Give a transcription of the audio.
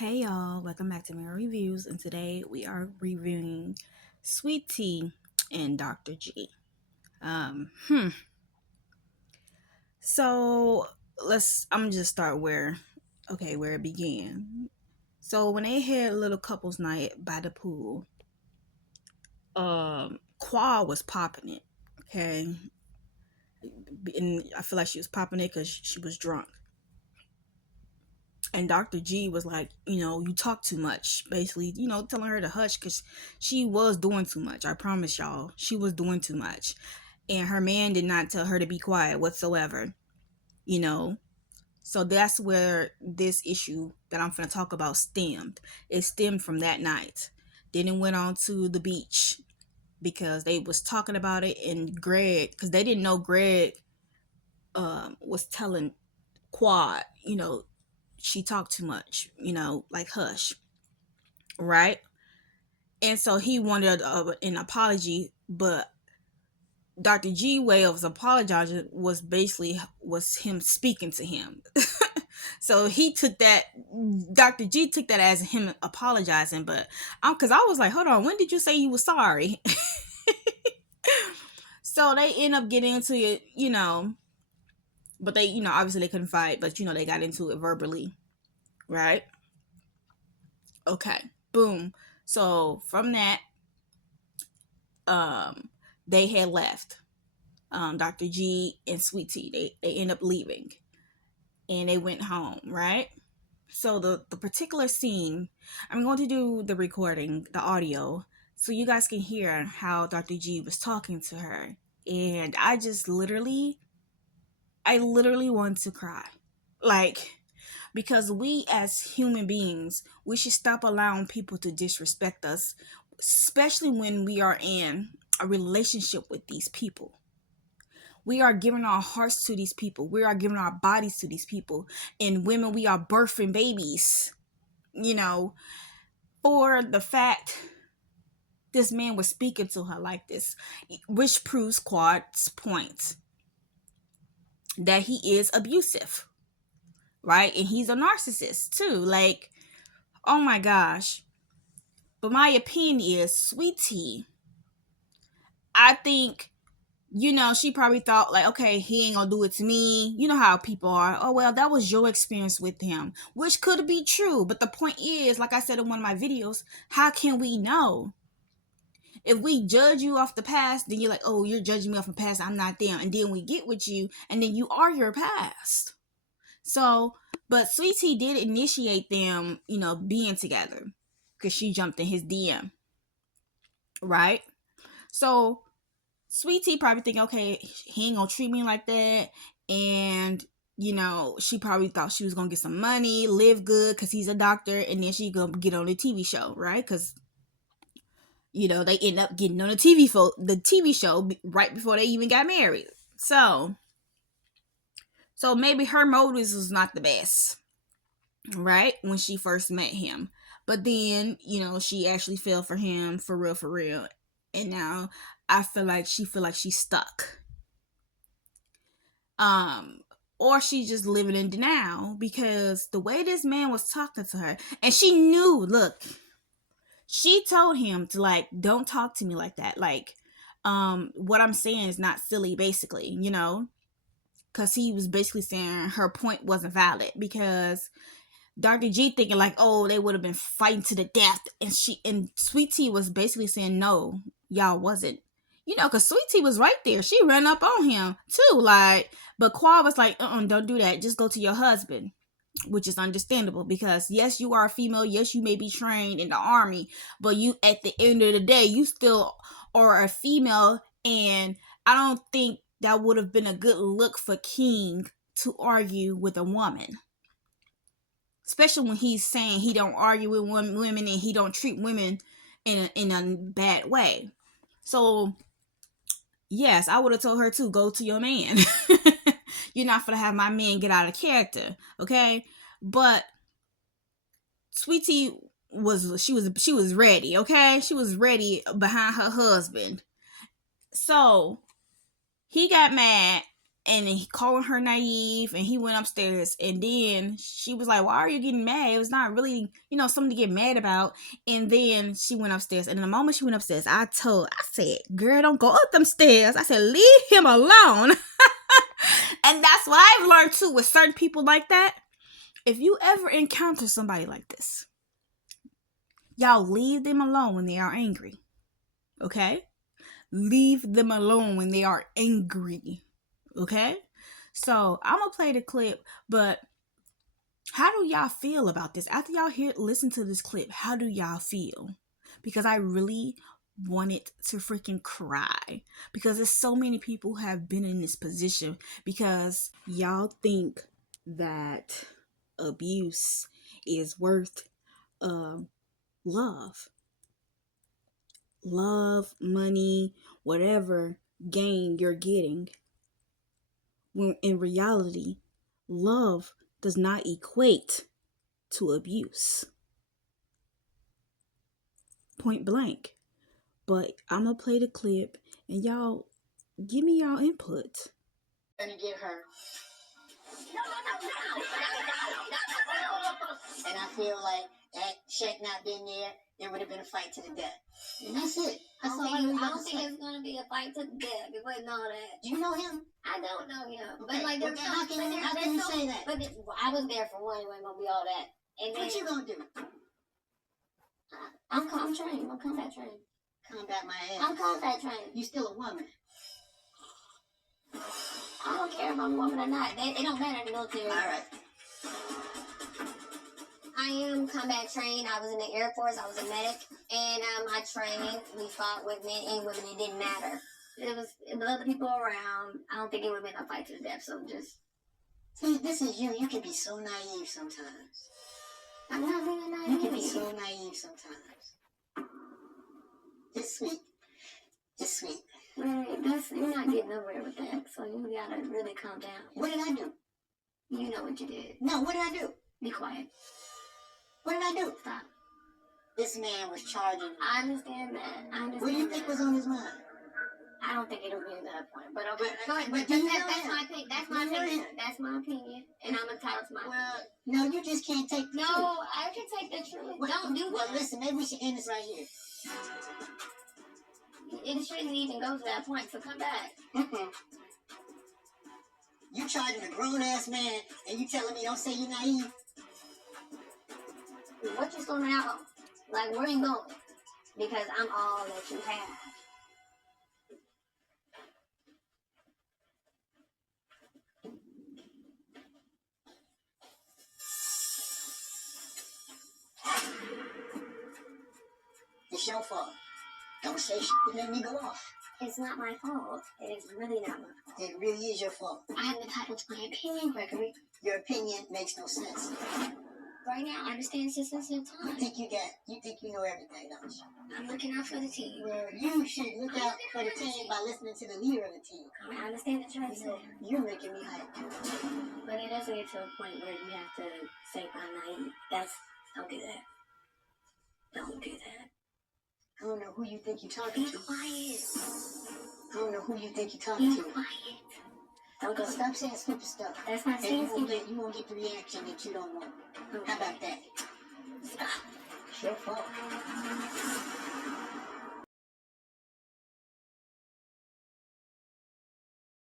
Hey y'all, welcome back to Mirror Reviews, and today we are reviewing Sweet Tea and Dr. G. Um, hmm. So I'm just start where it began. So when they had a little couples night by the pool, Qua was popping it, okay, and I feel like she was popping it because she was drunk. And Dr. G was like, you talk too much, basically, telling her to hush because she was doing too much. I promise y'all, she was doing too much. And her man did not tell her to be quiet whatsoever, you know. So that's where this issue that I'm going to talk about stemmed. It stemmed from that night. Then it went on to the beach because they was talking about it, and Greg, because they didn't know Greg was telling Quad, she talked too much, like hush, right? And so he wanted an apology, but Dr. G way of apologizing was him speaking to him. So he took that, Dr. G took that as him apologizing, but because I was like, hold on, when did you say you were sorry? So they end up getting into it, but they, obviously they couldn't fight, but they got into it verbally, right? Okay, boom. So from that, um, they had left. Dr. G and Sweet Tea, they end up leaving, and they went home, right? So the particular scene, I'm going to do the recording, the audio, so you guys can hear how Dr. G was talking to her, and I literally want to cry, like, because we as human beings, we should stop allowing people to disrespect us, especially when we are in a relationship with these people. We are giving our hearts to these people. We are giving our bodies to these people. And women, we are birthing babies, for the fact this man was speaking to her like this, which proves Quad's point that he is abusive, right? And he's a narcissist too. Like, oh my gosh. But my opinion is, Sweet Tea, I think, she probably thought, like, okay, he ain't gonna do it to me. You know how people are. Oh, well, that was your experience with him, which could be true. But the point is, like I said in one of my videos, how can we know? If we judge you off the past, then you're like, oh, you're judging me off the past, I'm not them. And then we get with you, and then you are your past. So, but Sweet Tea did initiate them, being together because she jumped in his DM, right? So Sweet Tea probably thinking, okay, he ain't gonna treat me like that. And, she probably thought she was gonna get some money, live good because he's a doctor, and then she gonna get on the TV show, right? Because, they end up getting on the TV show right before they even got married. So maybe her motives was not the best, right? When she first met him. But then, she actually fell for him for real. And now I feel like she's stuck. Or she's just living in denial because the way this man was talking to her, and she knew, look, she told him to, like, don't talk to me like that. Like, what I'm saying is not silly, basically, because he was basically saying her point wasn't valid because Dr. G thinking like, oh, they would have been fighting to the death, and Sweet Tea was basically saying, no, y'all wasn't. Because Sweet Tea was right there. She ran up on him too, like, but Qua was like, don't do that. Just go to your husband, which is understandable because yes, you are a female. Yes, you may be trained in the army, but you, at the end of the day, you still are a female, and I don't think that would have been a good look for King to argue with a woman, especially when he's saying he don't argue with women and he don't treat women in a bad way. So yes, I would have told her to go to your man. You're not gonna have my man get out of character, okay? But Sweetie was ready, okay? She was ready behind her husband. So he got mad and he calling her naive, and he went upstairs, and then she was like, why are you getting mad? It was not really, something to get mad about. And then she went upstairs, and in the moment she went upstairs, I said, girl, don't go up them stairs. I said, leave him alone. And that's what I've learned too with certain people like that. If you ever encounter somebody like this, y'all leave them alone when they are angry. Okay? Leave them alone when they are angry. Okay? So I'm gonna play the clip, but how do y'all feel about this? After y'all listen to this clip, how do y'all feel? Because I really wanted to freaking cry, because there's so many people who have been in this position, because y'all think that abuse is worth love, money, whatever gain you're getting, when in reality, love does not equate to abuse. Point blank. But I'm gonna play the clip, and y'all give me y'all input. Gonna get her. And I feel like that check not being there would have been a fight to the death. And that's it. That's all I don't think it's gonna be a fight to the death. It wasn't all that. Do you know him? I don't know him. Okay. But like, well, how can you say that? But I was there for one. It wasn't gonna be all that. And what you gonna do? I'm trained. I'm combat trained. Combat my ass. I'm combat trained. You still a woman. I don't care if I'm a woman or not. It don't matter in the military. All right. I am combat trained. I was in the Air Force. I was a medic. And I trained. We fought with men and women. It didn't matter. It was other people around. I don't think it would have been a fight to the death. So just... See, this is you. You can be so naive sometimes. I'm not being naive. You can be so naive sometimes. It's sweet. It's sweet. Right, you're not getting nowhere with that, so you gotta really calm down. What did I do? You know what you did. No, what did I do? Be quiet. What did I do? Stop. This man was charging me. I understand that. What do you think was on his mind? I don't think it'll be at that point, but okay. But that's my opinion. That's my opinion. That's my opinion, and I'm entitled to my opinion. Well, no, you just can't take the truth. No, I can take the truth. Don't do that. Well, listen, maybe we should end this right here. It shouldn't even go to that point, so come back. You charging a grown-ass man, and you telling me don't say you're naive? What you storming out on? Like, where you going? Because I'm all that you have. It's your fault. Don't say shit to make me go off. It's not my fault. It is really not my fault. It really is your fault. I am entitled to my opinion, Gregory. Your opinion makes no sense. Right now, I understand it's just sensitive time. You think you know everything, don't you? I'm looking out for the team. Well, you should look out for the team by listening to the leader of the team. I understand that you're right. You're making me hype. But it doesn't get to a point where you have to say I'm naive. Don't do that. Don't do that. I don't know who you think you're talking to. Be quiet. I don't know who you think you're talking to. Be quiet. Don't go. Stop saying stupid stuff. That's not saying stupid. You won't get the reaction that you don't want. Okay. How about that? Stop. It's your fault.